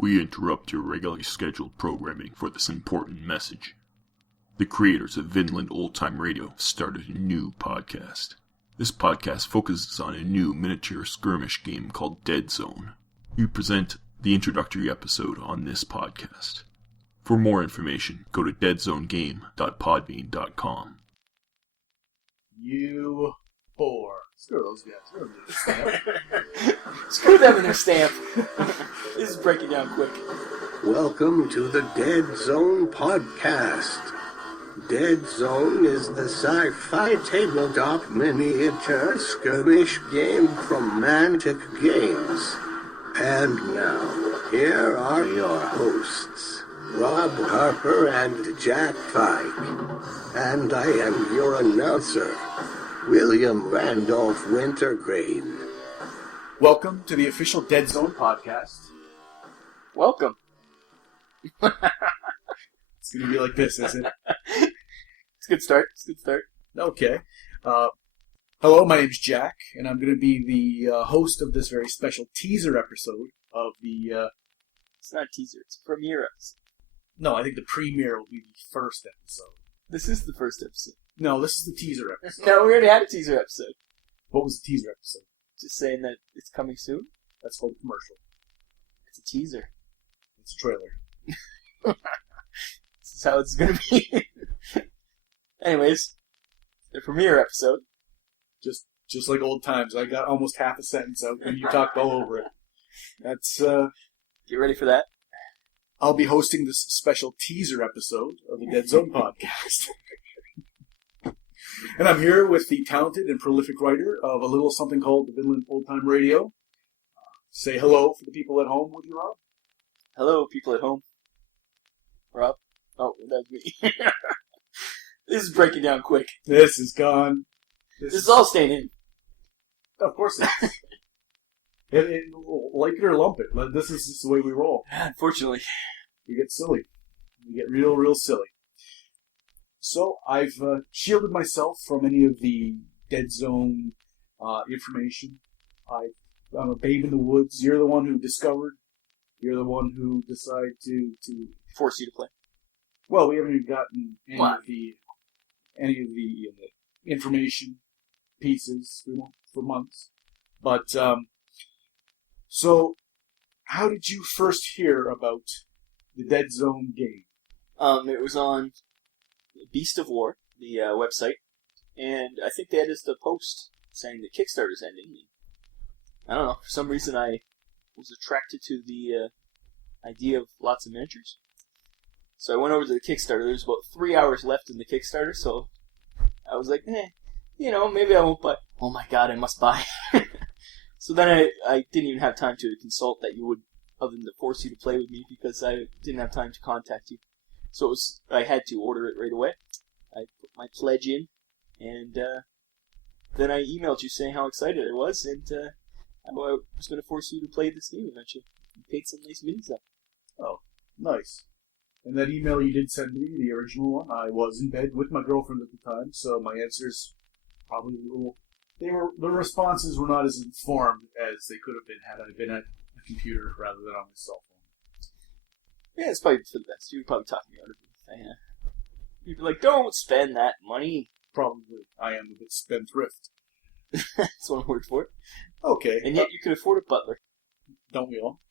We interrupt your regularly scheduled programming for this important message. The creators of Vinland Old Time Radio started a new podcast. This podcast focuses on a new miniature skirmish game called Deadzone. We present the introductory episode on this podcast. For more information, go to deadzonegame.podbean.com. You whore. Screw those guys. Screw them. Screw them and their stamp. This is breaking down quick. Welcome to the Deadzone podcast. Deadzone is the sci-fi tabletop miniature skirmish game from Mantic Games. And now, here are your hosts, Rob Harper and Jack Pike. And I am your announcer, William Randolph Wintergreen. Welcome to the official Deadzone podcast. Welcome. It's going to be like this, isn't it? It's a good start. Okay. Hello, my name's Jack, and I'm going to be the host of this very special teaser episode of the... It's not a teaser, it's a premiere episode. No, I think the premiere will be the first episode. This is the first episode. No, this is the teaser episode. No, we already had a teaser episode. What was the teaser episode? Just saying that it's coming soon. That's called a commercial. It's a teaser. It's a trailer. This is how it's going to be. Anyways, the premiere episode. Just like old times. I got almost half a sentence out and you talked all over it. That's, Get ready for that. I'll be hosting this special teaser episode of the Deadzone podcast. And I'm here with the talented and prolific writer of a little something called the Vinland Old Time Radio. Say hello for the people at home, would you, Rob? Hello, people at home. Rob? Oh, that's me. This is breaking down quick. This is gone. This is all staying in. Of course it is. Like it or lump it. This is just the way we roll. Unfortunately. We get silly. We get real silly. So, I've shielded myself from any of the Deadzone information. I'm a babe in the woods. You're the one who discovered. You're the one who decided to Force you to play. Well, we haven't even gotten any of the information pieces for months. But, so, how did you first hear about the Deadzone game? It was on Beast of War, the website, and I think they had just a post saying that Kickstarter's ending. I don't know, for some reason I was attracted to the idea of lots of miniatures. So I went over to the Kickstarter. There's about 3 hours left in the Kickstarter, so I was like, maybe I won't buy. Oh my god, I must buy. So then I didn't even have time to consult that you would, other than to force you to play with me, because I didn't have time to contact you. So I had to order it right away. I put my pledge in, and then I emailed you saying how excited I was, and I was going to force you to play this game eventually. You paid some nice minis up. Oh, nice. And that email you did send me, the original one, I was in bed with my girlfriend at the time, so my answers probably a little... the responses were not as informed as they could have been had I been at a computer rather than on my cell phone. Yeah, it's probably for the best. You would probably talk me out of it. You'd be like, don't spend that money. Probably. I am a bit spendthrift. That's one word for it. Okay. And yet you could afford a butler. Don't we all?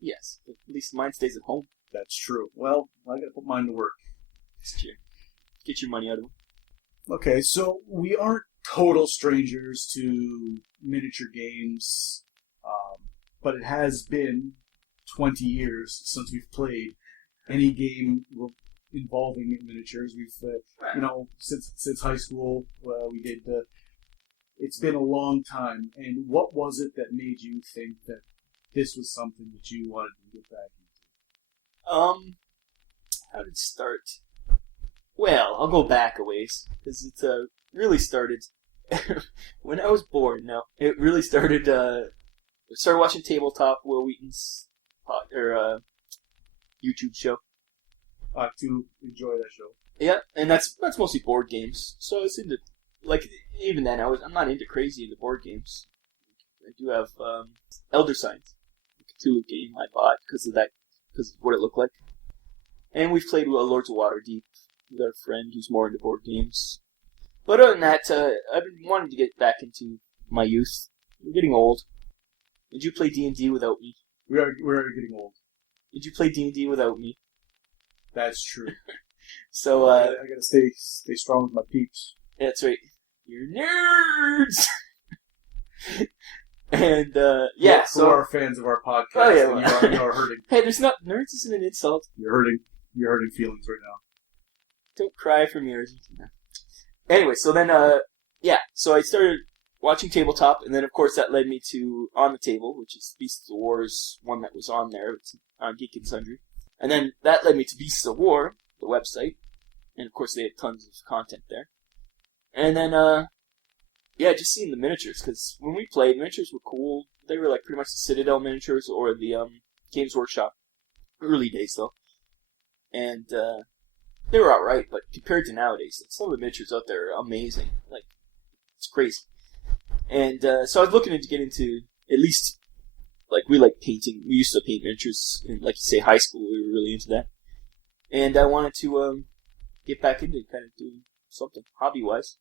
Yes. But at least mine stays at home. That's true. Well, I gotta put mine to work. It's true. Get your money out of them. Okay, so we aren't total strangers to miniature games, but it has been 20 years since we've played any game involving miniatures. We've, since high school, we did. It's been a long time. And what was it that made you think that this was something that you wanted to get back into? How did it start? Well, I'll go back a ways, because it really started when I was born. No, it really started. I started watching Tabletop, Will Wheaton's YouTube show. To enjoy that show. Yeah, and that's mostly board games. So I was into, even then I'm not into crazy into board games. I do have Elder Signs. Cthulhu game I bought because of what it looked like. And we've played Lords of Waterdeep with our friend who's more into board games. But other than that, I've been wanting to get back into my youth. We're getting old. Did you play D&D without me? We're getting old. Did you play D&D without me? That's true. So I gotta stay strong with my peeps. That's right. You're nerds. And yeah, who are fans of our podcast? Oh, yeah. You are hurting. Hey, there's not nerds isn't an insult. You're hurting feelings right now. Don't cry for me, Argentina. Anyway, so then so I started watching Tabletop, and then of course that led me to On the Table, which is Beasts of War's one that was on there. It's on Geek and Sundry, and then that led me to Beasts of War, the website, and of course they had tons of content there. And then just seeing the miniatures, because when we played, miniatures were cool. They were like pretty much the Citadel miniatures or the Games Workshop early days though, and they were alright. But compared to nowadays, like, some of the miniatures out there are amazing. Like, it's crazy. And so I was looking to get into at least, like, we like painting. We used to paint miniatures in, like you say, high school. We were really into that, and I wanted to get back into kind of doing something hobby-wise.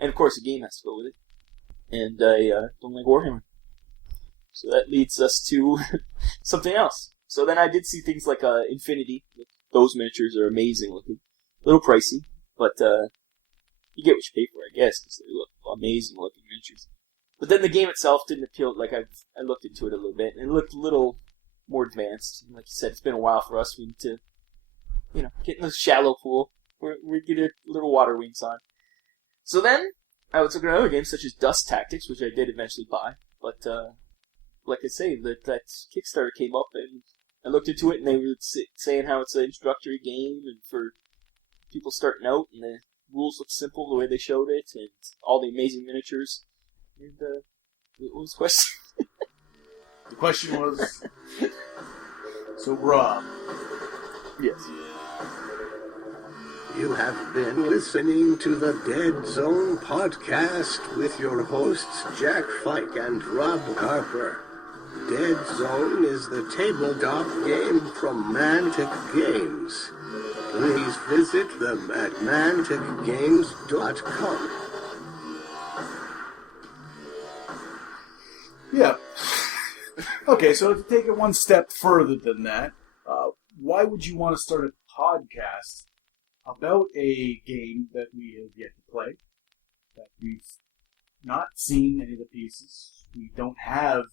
And of course, a game has to go with it. And I don't like Warhammer. So that leads us to something else. So then I did see things like Infinity. Those miniatures are amazing looking. A little pricey, but you get what you pay for, I guess, because they look amazing looking miniatures. But then the game itself didn't appeal. Like, I looked into it a little bit, and it looked a little more advanced. Like you said, it's been a while for us. We need to, get in the shallow pool. We get a little water wings on. So then, I was looking at other games such as Dust Tactics, which I did eventually buy. But, like I say, that Kickstarter came up, and I looked into it, and they were saying how it's an introductory game, and for people starting out, and the rules look simple the way they showed it, and all the amazing miniatures. And, what was the question? The question was, so Rob. Yes. You have been listening to the Deadzone podcast with your hosts Jack Fike and Rob Harper. Deadzone is the tabletop game from Mantic Games. Please visit them at manticgames.com. Yeah. Okay, so to take it one step further than that, why would you want to start a podcast about a game that we have yet to play, that we've not seen any of the pieces, we don't have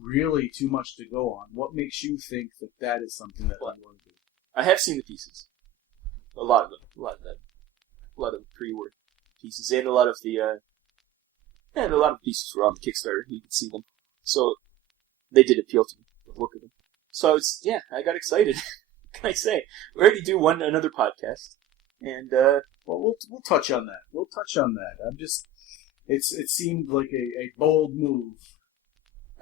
really too much to go on? What makes you think that is something that we want to do? I have seen the pieces. A lot of them. A lot of pre-work pieces, and a lot of the pieces were on the Kickstarter. You could see them. So they did appeal to me, the look of them. So I got excited. What can I say? We already do another podcast, and we'll touch on that. It seemed like a bold move.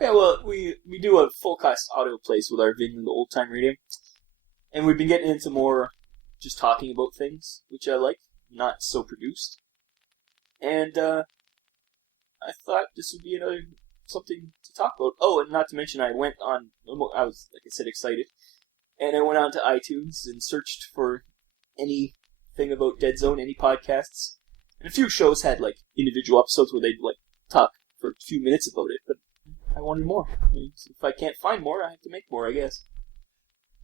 Yeah, well, we do a full cast audio plays with our Vinland Old Time Radio, and we've been getting into more just talking about things, which I like, not so produced. And I thought this would be something to talk about. Oh, and not to mention, I was, like I said, excited. And I went on to iTunes and searched for anything about Deadzone, any podcasts. And a few shows had, like, individual episodes where they'd, like, talk for a few minutes about it. But I wanted more. If I can't find more, I have to make more, I guess.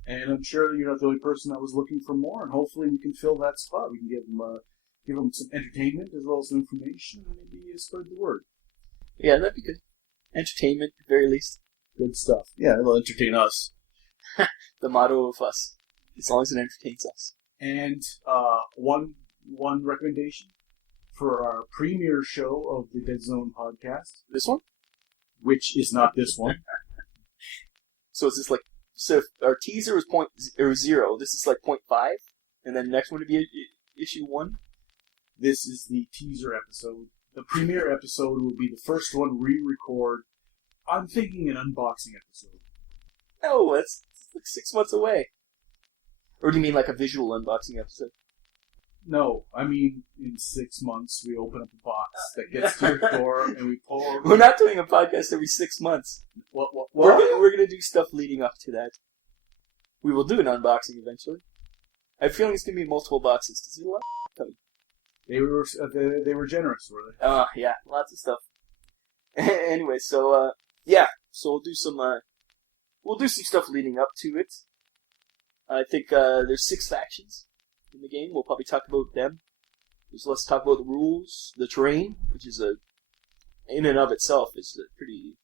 And I'm sure you're not the only person that was looking for more. And hopefully we can fill that spot. We can give them some entertainment as well as some information, and maybe spread the word. Yeah, that'd be good. Entertainment, at the very least. Good stuff. Yeah, it'll entertain us. The motto of us, as long as it entertains us. And one recommendation for our premiere show of the Deadzone podcast. This one? Which is not this one. So is this like, so if our teaser was 0, this is like 0.5, and then the next one would be issue 1? This is the teaser episode. The premiere episode will be the first one we record. I'm thinking an unboxing episode. No, that's like 6 months away. Or do you mean like a visual unboxing episode? No, I mean, in 6 months, we open up a box that gets to your door, and we pull over... We're not doing a podcast every 6 months. What? We're gonna do stuff leading up to that. We will do an unboxing eventually. I have a feeling it's gonna be multiple boxes, because there's a lot coming. They were generous, were they? Yeah, lots of stuff. Anyway, so we'll do some stuff leading up to it. I think there's 6 factions in the game. We'll probably talk about them. Let's talk about the rules, the terrain, which is in and of itself is pretty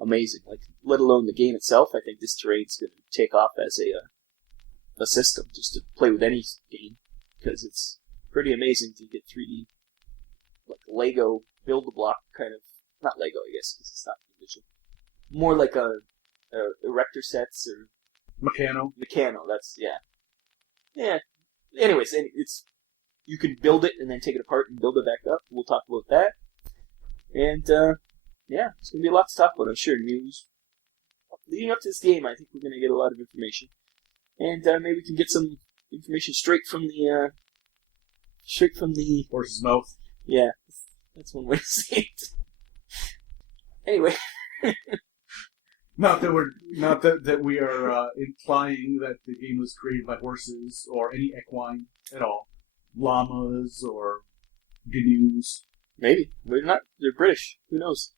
amazing. Like, let alone the game itself. I think this terrain's going to take off as a system just to play with any game, because it's pretty amazing to get 3D, like Lego build-a-block kind of. Not Lego, I guess, because it's not individual. More like a erector sets or Meccano, that's, yeah. Yeah. Anyways, you can build it and then take it apart and build it back up. We'll talk about that. And, it's going to be a lot to talk about, I'm sure. News. Leading up to this game, I think we're going to get a lot of information. And maybe we can get some information straight from the horse's mouth. Yeah, that's one way to say it. Anyway. Not that we are implying that the game was created by horses or any equine at all. Llamas or gnu's. Maybe. They're not. They're British. Who knows?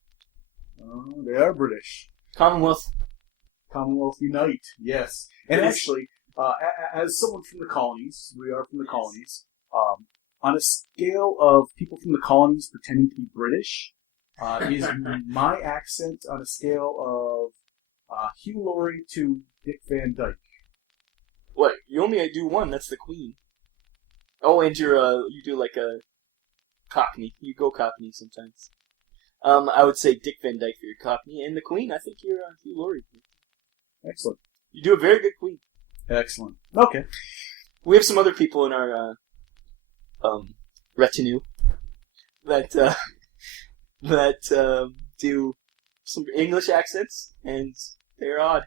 They are British. Commonwealth Unite, yes. And actually, as someone from the colonies, we are from the colonies, on a scale of people from the colonies pretending to be British, is my accent on a scale of Hugh Laurie to Dick Van Dyke. What? You only do one. That's the Queen. Oh, and you do like a Cockney. You go Cockney sometimes. I would say Dick Van Dyke for your Cockney, and the Queen. I think you're Hugh Laurie. Excellent. You do a very good Queen. Excellent. Okay. We have some other people in our retinue that do some English accents, and they're odd.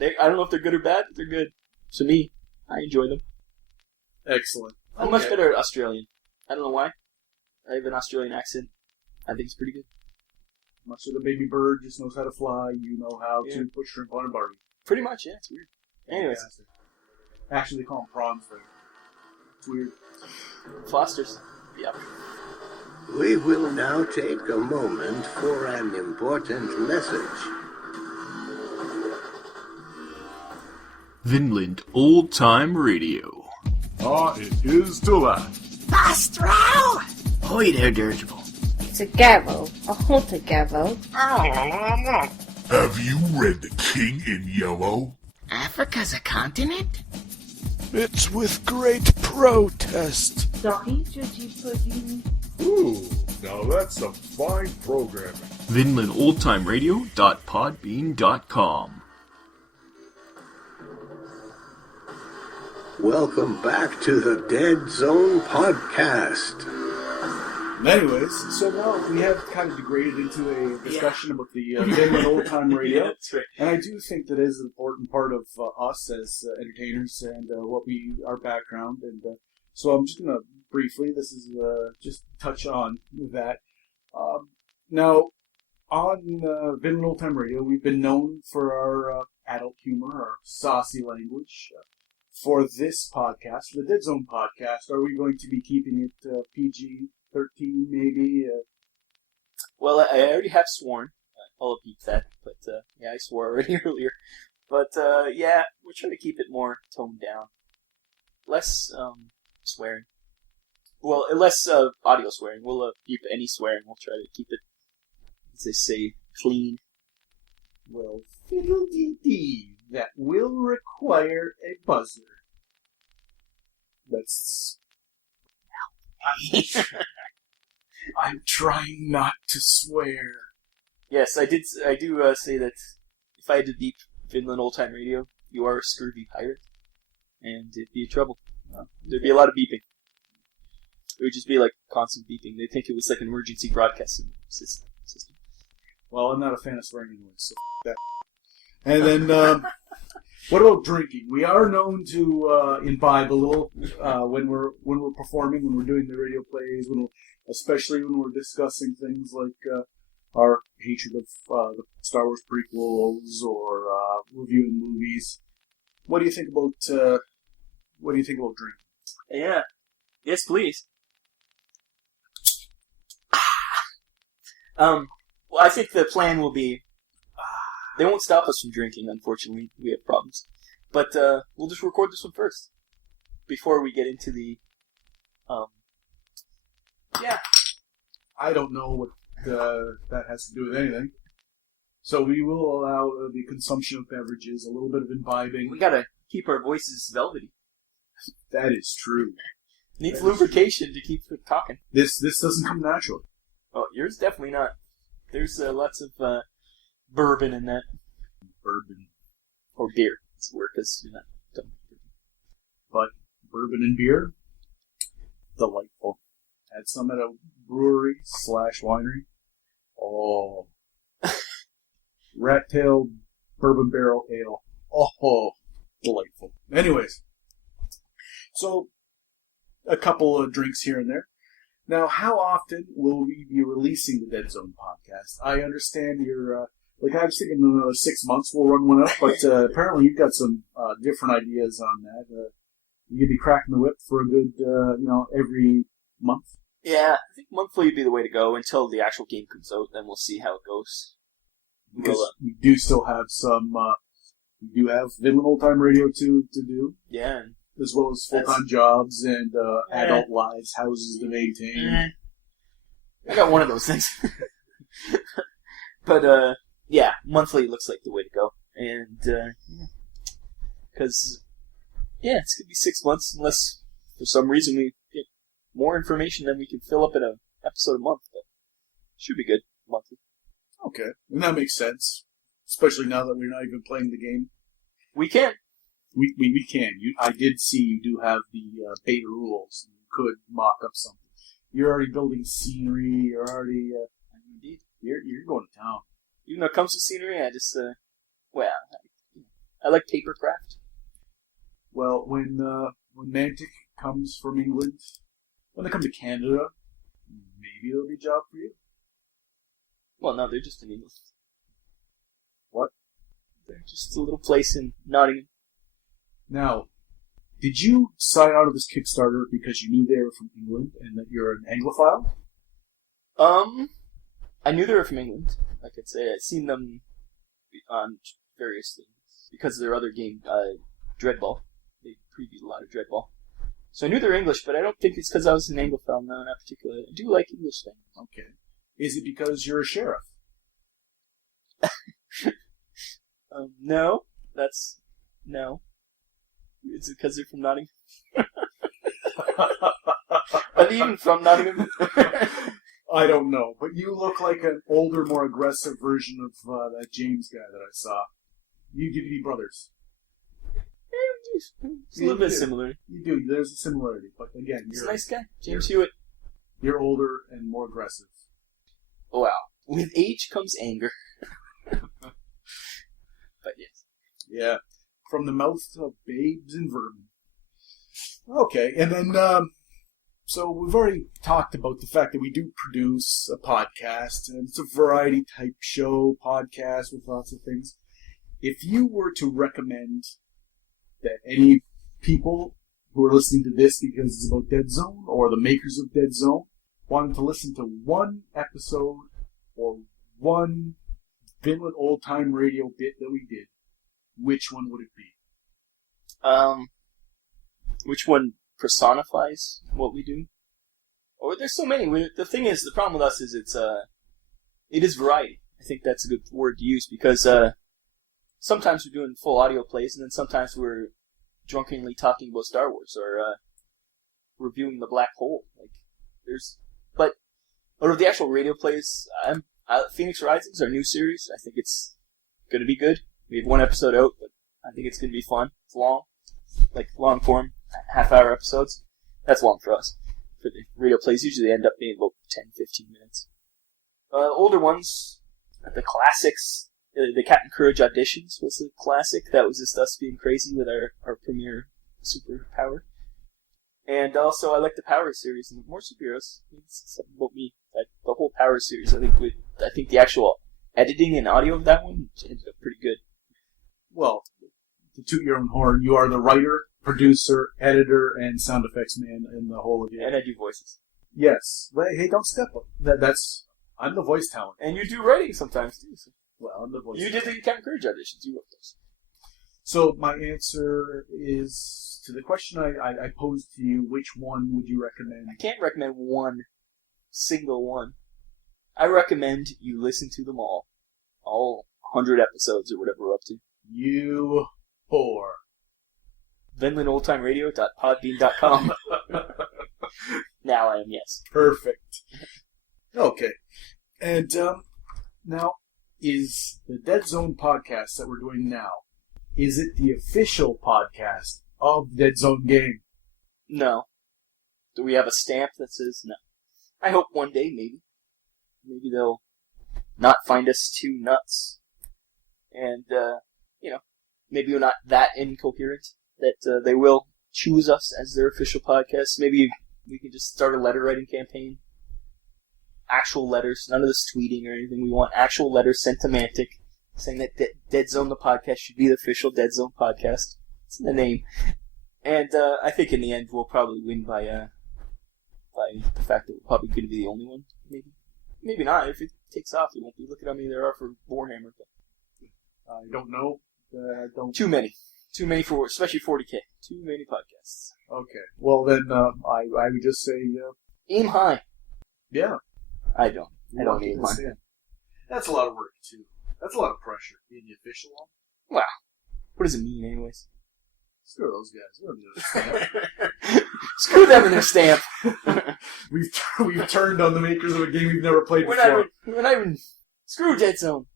I don't know if they're good or bad, but they're good. So me, I enjoy them. Excellent. I'm much better at Australian. I don't know why. I have an Australian accent. I think it's pretty good. Much like a baby bird just knows how to fly, you know how to put shrimp on a barbie. Pretty much, yeah. It's weird. Anyways. Fantastic. Actually, they call them prawns there. It's weird. Foster's. Yep. We will now take a moment for an important message. Vinland Old Time Radio. It is to laugh. Astro! Ahoy there, Dirigible. It's a gavel, a haunted gavel. Have you read The King in Yellow? Africa's a continent? It's with great protest. Ooh, now that's some fine programming. VinlandOldTimeRadio.podbean.com. Welcome back to the Deadzone podcast. Anyways, so now we have kind of degraded into a discussion about the Vinland Old Time Radio. Yeah, that's right. And I do think that is an important part of us as entertainers and our background. And so I'm just going to briefly, this is just touch on that. Now, on Vinland Old Time Radio, we've been known for our adult humor, our saucy language. For this podcast, for the Deadzone podcast, are we going to be keeping it PG-13 maybe? Well, I already have sworn. I'll beat that, but I swore already earlier. But we're trying to keep it more toned down, less swearing. Well, less audio swearing. We'll keep any swearing. We'll try to keep it, as they say, clean. Well, fiddle-dee-dee. That will require a buzzer. That's... I'm trying not to swear. Yes, I do say that if I had to beep Vinland Old Time Radio, you are a scurvy pirate, and it'd be trouble. There'd be a lot of beeping. It would just be like constant beeping. They'd think it was like an emergency broadcasting system. Well, I'm not a fan of swearing anyway, so that. And then, What about drinking? We are known to imbibe a little when we're performing, when we're doing the radio plays, especially when we're discussing things like our hatred of the Star Wars prequels or reviewing movies. What do you think about drinking? Yeah. Yes, please. Well, I think the plan will be. They won't stop us from drinking, unfortunately. We have problems. But we'll just record this one first. Before we get into the... Yeah. I don't know what that has to do with anything. So we will allow the consumption of beverages, a little bit of imbibing. We gotta keep our voices velvety. That is true. Needs lubrication to keep talking. This doesn't come naturally. Oh, yours definitely not. There's lots of bourbon in that. Bourbon. Or beer. It's the word, because you're not done. But bourbon and beer, delightful. Had some at a brewery / winery. Oh. Rat Tail Bourbon Barrel Ale. Oh, delightful. Anyways, so a couple of drinks here and there. Now, how often will we be releasing the Deadzone podcast? I understand you're, I was thinking in another 6 months we'll run one up, but apparently you've got some different ideas on that. You'd be cracking the whip for a good, every month? Yeah, I think monthly would be the way to go until the actual game comes out, then we'll see how it goes. Because we do still have some, we do have Vinland Old Time Radio to do. Yeah. As well as full-time jobs and adult lives, houses to maintain. I got one of those things. But, yeah, monthly looks like the way to go. And, because, it's going to be 6 months unless, for some reason, we get more information than we can fill up in an episode a month. But should be good, monthly. Okay, and that makes sense. Especially now that we're not even playing the game. We can. We can. I did see you do have the beta rules. You could mock up something. You're already building scenery. You're already... Indeed. You're going to town. Even though it comes to scenery, I just... I like papercraft. Well, when Mantic comes from England, when they come to Canada, maybe there'll be a job for you. Well, no, they're just in England. What? They're just a little place in Nottingham. Now, did you sign out of this Kickstarter because you knew they were from England and that you're an Anglophile? I knew they were from England. Like I'd say, I'd seen them on various things. Because of their other game, Dreadball. They previewed a lot of Dreadball. So I knew they were English, but I don't think it's because I was an Anglophile. No, not particularly. I do like English things. Okay. Is it because you're a sheriff? No. No. Is it because they're from Nottingham? Are they even from Nottingham? I don't know, but you look like an older, more aggressive version of that James guy that I saw. You DVD brothers. It's a little bit similar. You do. There's a similarity, but again, he's a nice guy. James Hewitt. You're older and more aggressive. Wow. With age comes anger. But yes. Yeah. From the mouth of babes and vermin. Okay, and then, so we've already talked about the fact that we do produce a podcast, and it's a variety type show, podcast with lots of things. If you were to recommend that any people who are listening to this because it's about Deadzone, or the makers of Deadzone, wanted to listen to one episode or one Vinland Old Time Radio bit that we did, which one would it be? Which one personifies what we do? Or there's so many. The thing is, the problem with us is it is variety. I think that's a good word to use because sometimes we're doing full audio plays, and then sometimes we're drunkenly talking about Star Wars or reviewing the Black Hole. But out of the actual radio plays, Phoenix Rising is our new series. I think it's going to be good. We have one episode out, but I think it's going to be fun. It's long, like long form, half-hour episodes. That's long for us. For the radio plays, usually they end up being about 10, 15 minutes. Older ones, the classics, The Captain Courage auditions was a classic. That was just us being crazy with our premier superpower. And also, I like the Power series and more superheroes. It's something about me. The whole Power series, I think the actual editing and audio of that one ended up pretty good. Well, to toot your own horn, you are the writer, producer, editor, and sound effects man in the whole of it. And I do voices. Yes. Hey, don't step up. I'm the voice talent. And you do writing sometimes, too. So. Well, I'm the voice You talent. did the Captain Courage auditions. You wrote those. So my answer is, to the question I posed to you, which one would you recommend? I can't recommend one single one. I recommend you listen to them all. All 100 episodes or whatever we're up to. You whore. VinlandOldTimeRadio.podbean.com. Now I am, yes. Perfect. Okay. And now, is the Deadzone podcast that we're doing now, is it the official podcast of Deadzone Game? No. Do we have a stamp that says no? I hope one day, maybe. Maybe they'll not find us too nuts. And, maybe we're not that incoherent that they will choose us as their official podcast. Maybe we can just start a letter writing campaign. Actual letters, none of this tweeting or anything. We want actual letters sent to Mantic saying that Deadzone the podcast should be the official Deadzone podcast. It's in the name. And I think in the end we'll probably win by the fact that we're probably going to be the only one. Maybe not. If it takes off, we won't be. Look at how many there are for Warhammer. I don't know. Too many. Too many for, especially 40K. Too many podcasts. Okay. Well, then I would just say... aim high. Yeah. I don't aim high. That's a lot of work, too. That's a lot of pressure, being the official one. Wow. What does it mean, anyways? Screw those guys. They don't need a stamp. Screw them and their stamp. We've turned on the makers of a game we've never played before. We're not even... Screw Deadzone.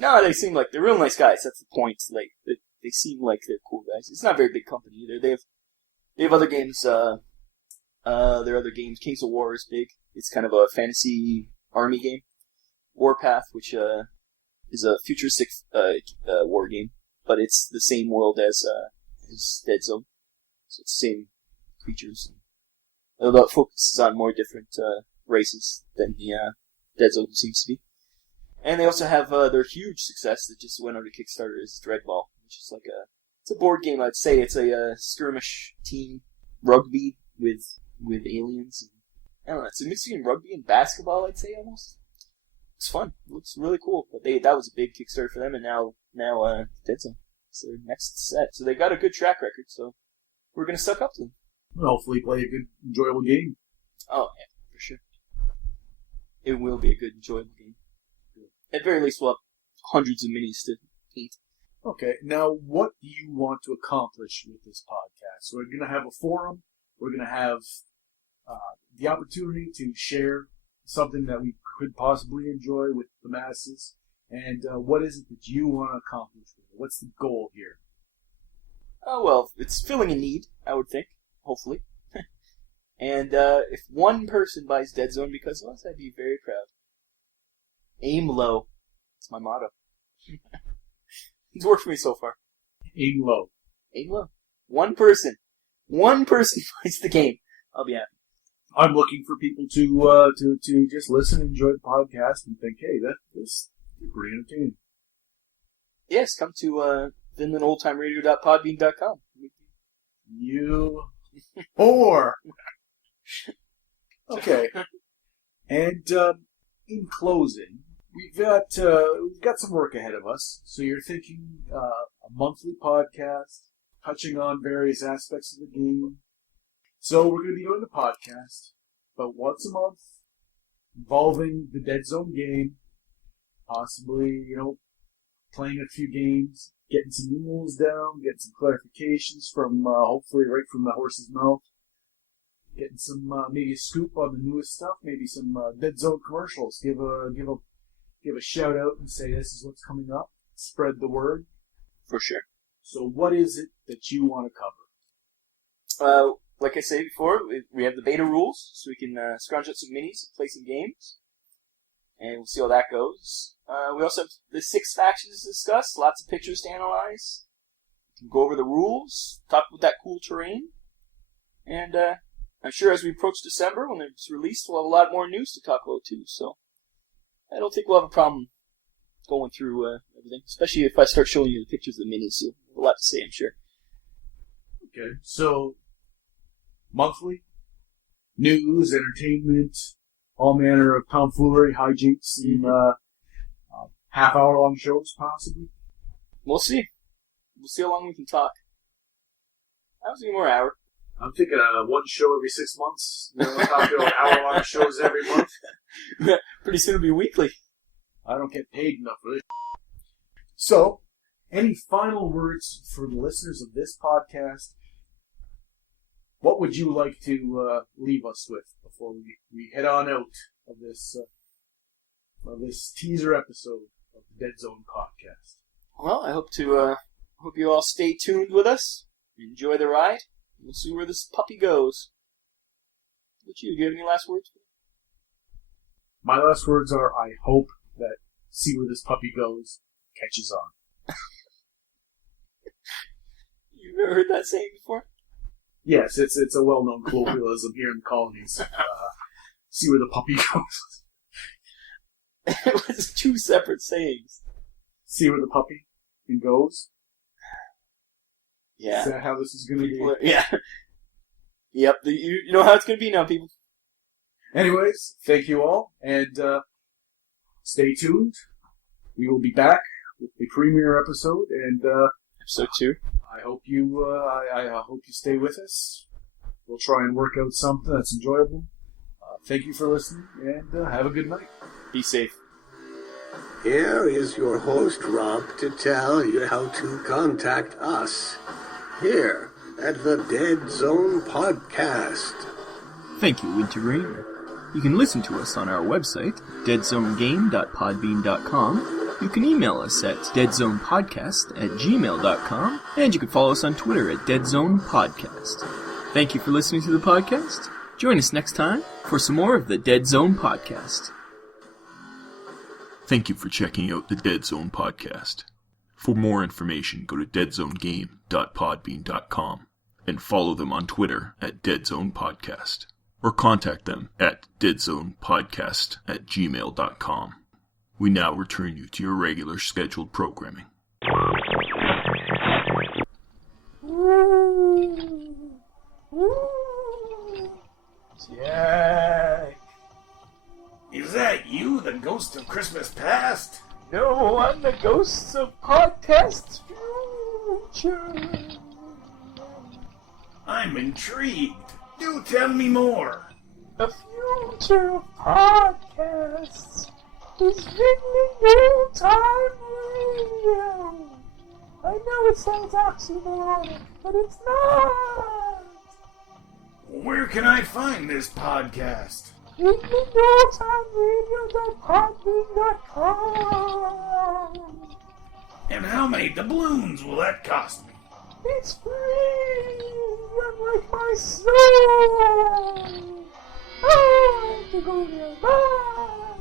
No, they seem like they're real nice guys. That's the point. Like they seem like they're cool guys. It's not a very big company either. They have other games. Their other games, Kings of War is big. It's kind of a fantasy army game. Warpath, which is a futuristic war game, but it's the same world as Deadzone. So it's the same creatures. Although it focuses on more different races than the Deadzone seems to be. And they also have their huge success that just went on to Kickstarter is Dreadball, which is like it's a board game. I'd say it's a skirmish team rugby with aliens. I don't know. It's a mix between rugby and basketball. I'd say almost. It's fun. It looks really cool. But that was a big Kickstarter for them, and now Deadzone. It's their next set. So they got a good track record. So we're gonna suck up to them. We'll hopefully play a good, enjoyable game. Oh yeah, for sure. It will be a good, enjoyable game. At very least, we'll have hundreds of minis to eat. Okay, now what do you want to accomplish with this podcast? We're going to have a forum. We're going to have the opportunity to share something that we could possibly enjoy with the masses. And what is it that you want to accomplish with it? What's the goal here? Oh, well, it's filling a need, I would think, hopefully. And if one person buys Deadzone because of us, I'd be very proud. Aim low. It's my motto. It's worked for me so far. Aim low. Aim low. One person buys the game. I'll be happy. I'm looking for people to just listen and enjoy the podcast and think, hey, this is pretty entertaining. Yes, come to VinlandOldTimeRadio.podbean.com. You whore. Okay. And in closing, we've got some work ahead of us. So you're thinking a monthly podcast touching on various aspects of the game. So we're going to be doing the podcast, but once a month, involving the Deadzone game, possibly, playing a few games, getting some rules down, getting some clarifications from, hopefully right from the horse's mouth, getting some, maybe a scoop on the newest stuff, maybe some Deadzone commercials, give a shout out and say this is what's coming up, spread the word. For sure. So what is it that you want to cover? Like I said before, we have the beta rules, so we can scrounge out some minis and play some games. and we'll see how that goes. We also have the 6 factions to discuss, lots of pictures to analyze. We can go over the rules, talk about that cool terrain, and I'm sure as we approach December, when it's released, we'll have a lot more news to talk about too, so I don't think we'll have a problem going through everything, especially if I start showing you the pictures of the minis. You'll have a lot to say, I'm sure. Okay, so monthly news, entertainment, all manner of tomfoolery, hijinks, and half-hour-long shows, possibly. We'll see. We'll see how long we can talk. I was thinking more hour. I'm thinking one show every 6 months. Talking about hour-long shows every month. Pretty soon it'll be weekly. I don't get paid enough for this. So, any final words for the listeners of this podcast? What would you like to leave us with before we head on out of this teaser episode of the Deadzone podcast? Well, I hope you all stay tuned with us. Enjoy the ride. We'll see where this puppy goes. What do you have any last words? My last words are: I hope that "See Where This Puppy Goes" catches on. You've never heard that saying before? Yes, it's a well-known colloquialism here in the colonies. See where the puppy goes. It was 2 separate sayings. See where the puppy goes? Yeah. Is that how this is going to be? Yeah. Yep, you know how it's going to be now, people. Anyways, thank you all, and stay tuned. We will be back with the premiere episode, and episode 2. I hope you I hope you stay with us. We'll try and work out something that's enjoyable. Thank you for listening, and have a good night. Be safe. Here is your host, Rob, to tell you how to contact us here at the Deadzone Podcast. Thank you, Wintergreen. You can listen to us on our website, deadzonegame.podbean.com. You can email us at deadzonepodcast@gmail.com, and you can follow us on Twitter at deadzonepodcast. Thank you for listening to the podcast. Join us next time for some more of the Deadzone Podcast. Thank you for checking out the Deadzone Podcast. For more information, go to deadzonegame.podbean.com and follow them on Twitter at deadzonepodcast, or contact them at deadzonepodcast@gmail.com. We now return you to your regular scheduled programming. Jack! Is that you, the ghost of Christmas past? No, I'm the ghost of podcast future. I'm intrigued. Do tell me more. The future of podcasts is Vinland Old-Time Radio. I know it sounds oxymoronic, but it's not. Where can I find this podcast? VinlandOldTimeRadio.podbean.com. And how many doubloons will that cost me? It's free, unlike my soul. I have to go there. Bye.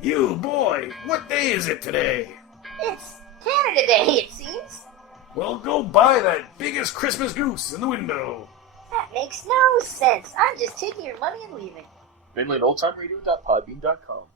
You boy, what day is it today? It's Canada Day, it seems. Well, go buy that biggest Christmas goose in the window. That makes no sense. I'm just taking your money and leaving. VinlandOldTimeRadio.podbean.com.